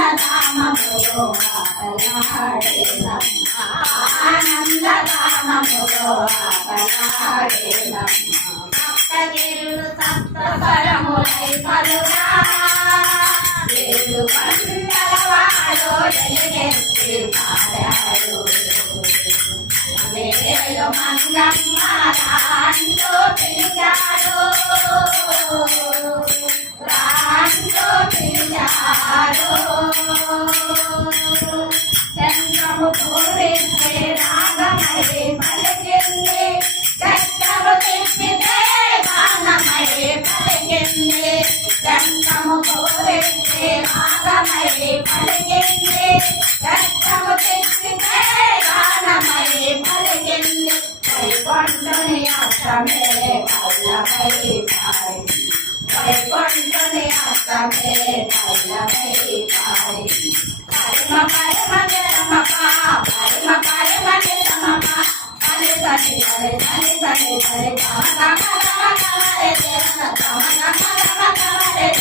ఆనందధామములో ఆటలాడేనమ్మ ఆనందధామములో ఆటలాడేనమ్మ సప్తగిరులు సప్తపరములై కలుగా ఏడు పాడాడు వేలు మంగమ్మ రాంటో పిలిచాడు రా చంద్రము పూరిస్తే రాగమై పలికింది చక్రము తిప్పితే గానమై పలికింది చంద్రము పూరిస్తే రాగమై పలికింది చక్రము తిప్పితే గానమై పలికింది వైకుంఠుని అష్టమే కళ్ళమై పాడి వైకుంఠుని అష్టమే కళ్ళమై పాడి పరమ పరమ నిరమప పరమ పరమ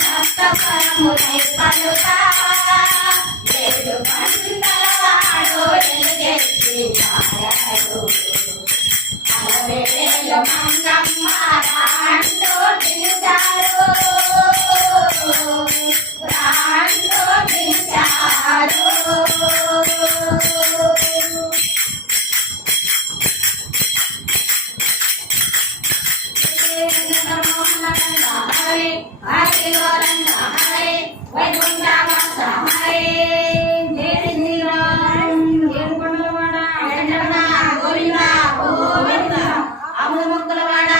సప్తపరములై పలుగా ఏడు పంటలవాడు ఎలుగెత్తి పాడాడు హరే హరే గోరంగ హరే వైకుంఠవాస హరే జయ శ్రీరామ్ గోవింద గోవింద అమృత మొక్కలవాడ